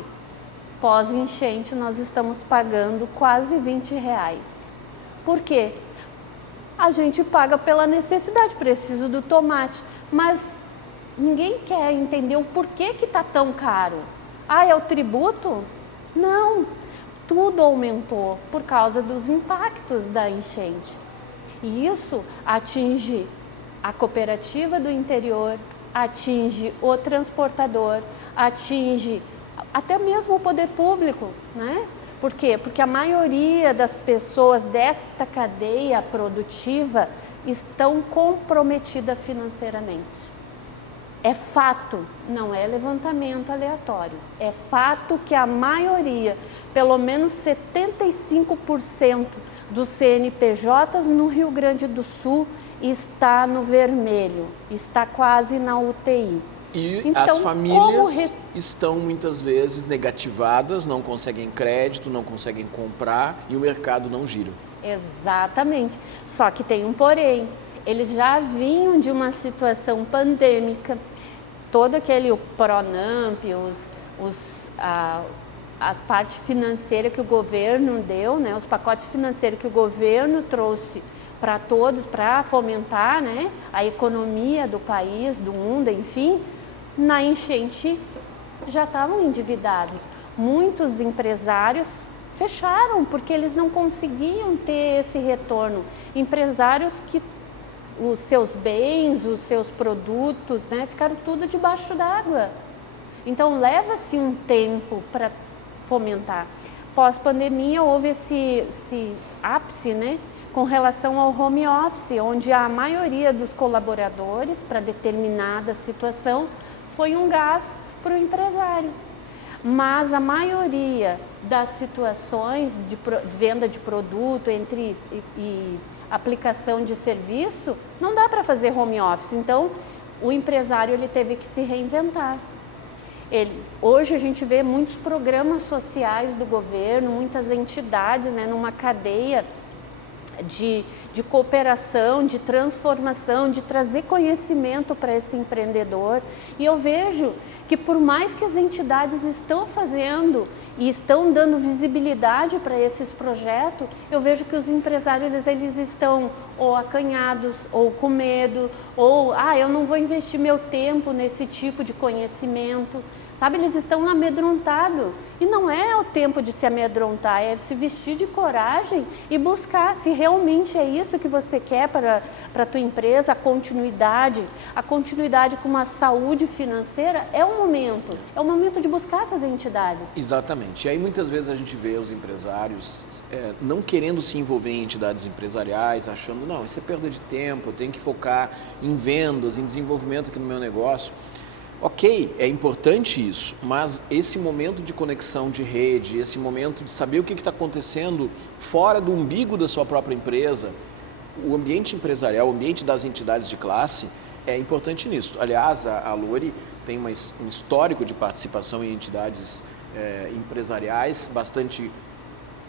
pós-enchente nós estamos pagando quase R$20. Por quê? A gente paga pela necessidade, preciso do tomate, mas ninguém quer entender o porquê que está tão caro. Ah, é o tributo? Não, tudo aumentou por causa dos impactos da enchente. E isso atinge a cooperativa do interior, atinge o transportador, atinge até mesmo o poder público, né? Por quê? Porque a maioria das pessoas desta cadeia produtiva estão comprometidas financeiramente. É fato, não é levantamento aleatório, é fato que a maioria, pelo menos 75% dos CNPJs no Rio Grande do Sul está no vermelho, está quase na UTI. E então, as famílias estão muitas vezes negativadas, não conseguem crédito, não conseguem comprar e o mercado não gira. Exatamente, só que tem um porém, eles já vinham de uma situação pandêmica, todo aquele Pronamp, as partes financeiras que o governo deu, né, os pacotes financeiros que o governo trouxe para todos, para fomentar, né, a economia do país, do mundo, enfim, na enchente já estavam endividados. Muitos empresários fecharam porque eles não conseguiam ter esse retorno. Empresários que os seus bens, os seus produtos, né, ficaram tudo debaixo d'água. Então leva-se um tempo para fomentar. Pós-pandemia houve esse ápice, né, com relação ao home office, onde a maioria dos colaboradores para determinada situação foi um gás para o empresário. Mas a maioria das situações de venda de produto e aplicação de serviço, não dá para fazer home office. Então, o empresário ele teve que se reinventar. Hoje a gente vê muitos programas sociais do governo, muitas entidades, né, numa cadeia de cooperação, de transformação, de trazer conhecimento para esse empreendedor. E eu vejo que por mais que as entidades estão fazendo e estão dando visibilidade para esses projetos, eu vejo que os empresários eles estão ou acanhados, ou com medo, ou eu não vou investir meu tempo nesse tipo de conhecimento. Sabe, eles estão amedrontados e não é o tempo de se amedrontar, é se vestir de coragem e buscar se realmente é isso que você quer para a tua empresa, a continuidade com uma saúde financeira, é o momento de buscar essas entidades. Exatamente, e aí muitas vezes a gente vê os empresários não querendo se envolver em entidades empresariais, achando, não, isso é perda de tempo, eu tenho que focar em vendas, em desenvolvimento aqui no meu negócio. Ok, é importante isso, mas esse momento de conexão de rede, esse momento de saber o que está acontecendo fora do umbigo da sua própria empresa, o ambiente empresarial, o ambiente das entidades de classe é importante nisso. Aliás, a Lori tem um histórico de participação em entidades empresariais bastante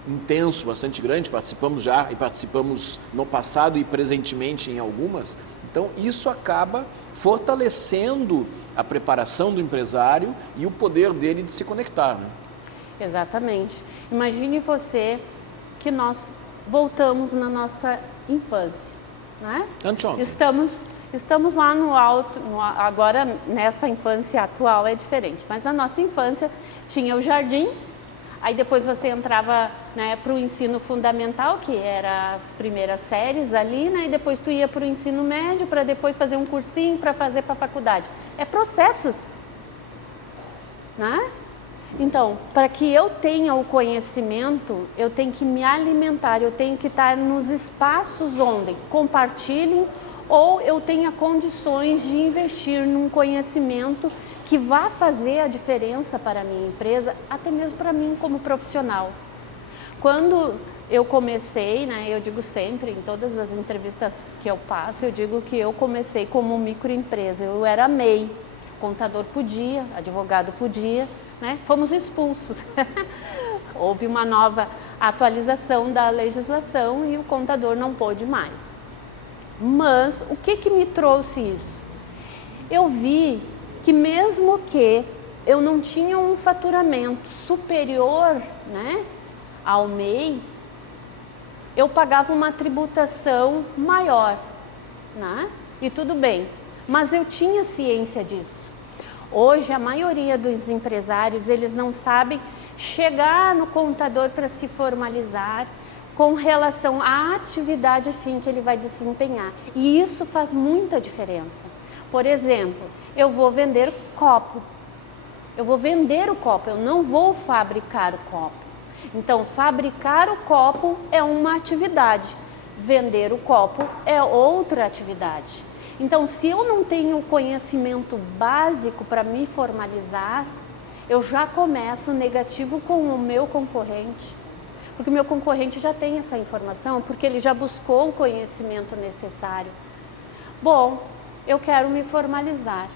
intenso, bastante grande, participamos já e participamos no passado e presentemente em algumas. Então, isso acaba fortalecendo a preparação do empresário e o poder dele de se conectar, né? Exatamente. Imagine você que nós voltamos na nossa infância, né? Anteontem. Estamos lá no alto, agora nessa infância atual é diferente, mas na nossa infância tinha o jardim, aí depois você entrava, né, para o ensino fundamental, que era as primeiras séries ali, né, e depois tu ia para o ensino médio, para depois fazer um cursinho, para fazer para a faculdade. É processos, né? Então, para que eu tenha o conhecimento, eu tenho que me alimentar, eu tenho que estar nos espaços onde compartilhem ou eu tenha condições de investir num conhecimento que vá fazer a diferença para a minha empresa, até mesmo para mim como profissional. Quando eu comecei, né, eu digo sempre, em todas as entrevistas que eu passo, eu digo que eu comecei como microempresa, eu era MEI, contador podia, advogado podia, né, fomos expulsos. Houve uma nova atualização da legislação e o contador não pôde mais. Mas o que me trouxe isso? Eu vi que mesmo que eu não tinha um faturamento superior, né, ao MEI, eu pagava uma tributação maior, né? E tudo bem, mas eu tinha ciência disso. Hoje, a maioria dos empresários, eles não sabem chegar no contador para se formalizar com relação à atividade fim que ele vai desempenhar. E isso faz muita diferença. Por exemplo, eu vou vender copo. Eu vou vender o copo, eu não vou fabricar o copo. Então, fabricar o copo é uma atividade, vender o copo é outra atividade. Então, se eu não tenho o conhecimento básico para me formalizar, eu já começo negativo com o meu concorrente. Porque o meu concorrente já tem essa informação, porque ele já buscou o conhecimento necessário. Bom, eu quero me formalizar.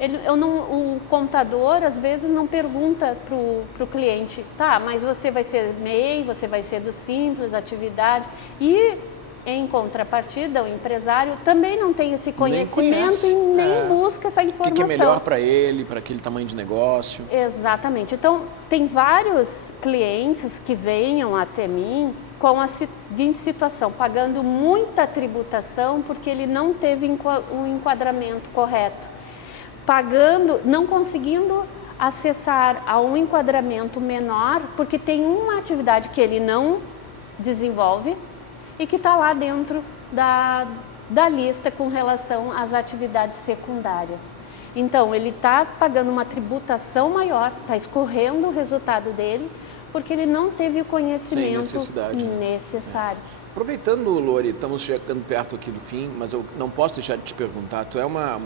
O contador, às vezes, não pergunta para o cliente, tá, mas você vai ser MEI, você vai ser do Simples, atividade. E, em contrapartida, o empresário também não tem esse conhecimento e nem busca essa informação. O que é melhor para ele, para aquele tamanho de negócio. Exatamente. Então, tem vários clientes que venham até mim com a seguinte situação, pagando muita tributação porque ele não teve um enquadramento correto. Pagando, não conseguindo acessar a um enquadramento menor, porque tem uma atividade que ele não desenvolve e que está lá dentro da lista com relação às atividades secundárias. Então, ele está pagando uma tributação maior, está escorrendo o resultado dele, porque ele não teve o conhecimento necessário. Aproveitando, Lori, estamos chegando perto aqui do fim, mas eu não posso deixar de te perguntar, tu é uma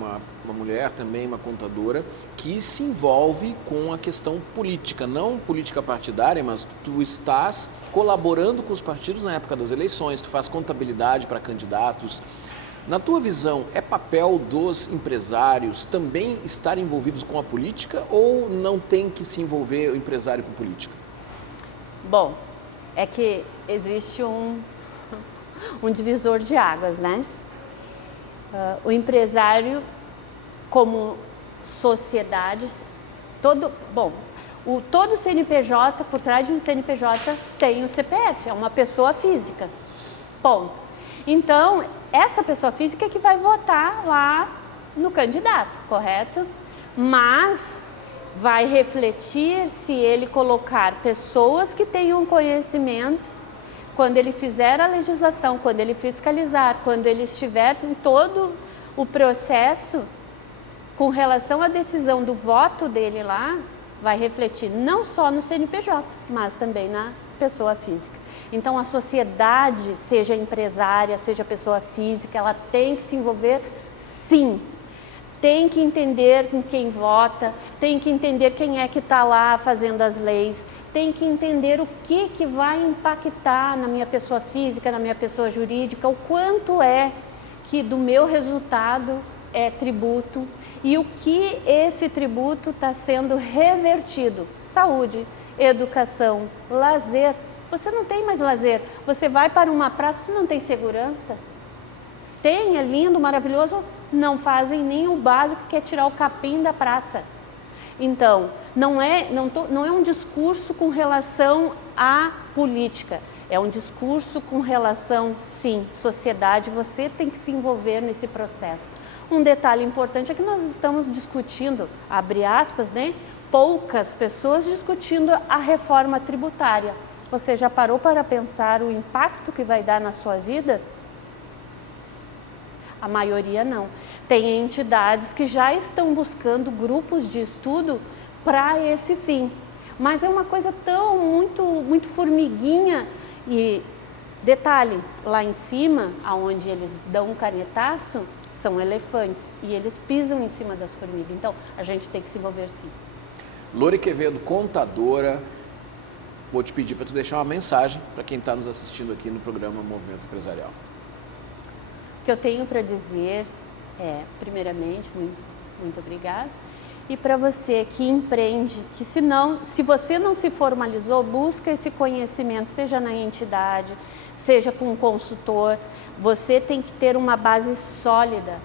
mulher também, uma contadora, que se envolve com a questão política, não política partidária, mas tu estás colaborando com os partidos na época das eleições, tu faz contabilidade para candidatos. Na tua visão, é papel dos empresários também estar envolvidos com a política ou não tem que se envolver o empresário com política? Bom, é que existe um divisor de águas, né? O empresário, como sociedade, todo CNPJ, por trás de um CNPJ, tem o CPF, é uma pessoa física, ponto. Então, essa pessoa física é que vai votar lá no candidato, correto? Mas vai refletir se ele colocar pessoas que tenham conhecimento. Quando ele fizer a legislação, quando ele fiscalizar, quando ele estiver em todo o processo com relação à decisão do voto dele lá, vai refletir não só no CNPJ, mas também na pessoa física. Então, a sociedade, seja empresária, seja pessoa física, ela tem que se envolver, sim. Tem que entender com quem vota, tem que entender quem é que está lá fazendo as leis, tem que entender o que vai impactar na minha pessoa física, na minha pessoa jurídica, o quanto é que do meu resultado é tributo e o que esse tributo está sendo revertido. Saúde, educação, lazer. Você não tem mais lazer. Você vai para uma praça, tu não tem segurança. Tem, é lindo, maravilhoso, não fazem nem o básico, que é tirar o capim da praça. Então, não é um discurso com relação à política, é um discurso com relação, sim, sociedade, você tem que se envolver nesse processo. Um detalhe importante é que nós estamos discutindo, abre aspas, né, poucas pessoas discutindo a reforma tributária. Você já parou para pensar o impacto que vai dar na sua vida? A maioria não. Tem entidades que já estão buscando grupos de estudo para esse fim. Mas é uma coisa tão muito formiguinha. E detalhe, lá em cima, aonde eles dão um canetaço, são elefantes e eles pisam em cima das formigas. Então, a gente tem que se envolver sim. Lori Quevedo, contadora, vou te pedir para tu deixar uma mensagem para quem está nos assistindo aqui no programa Movimento Empresarial. O que eu tenho para dizer é, primeiramente, muito obrigada. E para você que empreende, que se você não se formalizou, busca esse conhecimento, seja na entidade, seja com um consultor, você tem que ter uma base sólida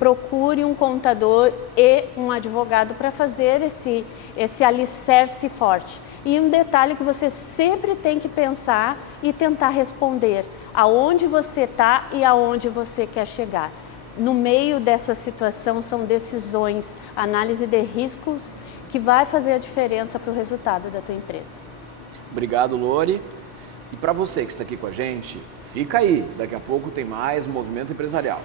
procure um contador e um advogado para fazer esse alicerce forte. E um detalhe que você sempre tem que pensar e tentar responder, aonde você está e aonde você quer chegar. No meio dessa situação são decisões, análise de riscos que vai fazer a diferença para o resultado da tua empresa. Obrigado, Lori. E para você que está aqui com a gente, fica aí, daqui a pouco tem mais Movimento Empresarial.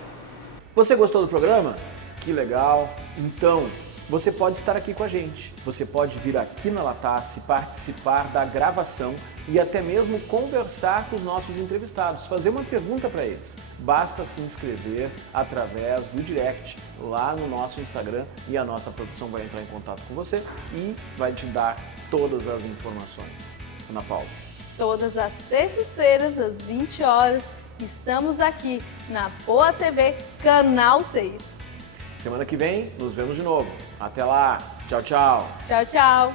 Você gostou do programa? Que legal! Então, você pode estar aqui com a gente. Você pode vir aqui na Latase, participar da gravação e até mesmo conversar com os nossos entrevistados, fazer uma pergunta para eles. Basta se inscrever através do direct lá no nosso Instagram e a nossa produção vai entrar em contato com você e vai te dar todas as informações. Ana Paula. Todas as terças-feiras, às 20 horas, estamos aqui na Poa TV, Canal 6. Semana que vem, nos vemos de novo. Até lá. Tchau, tchau. Tchau, tchau.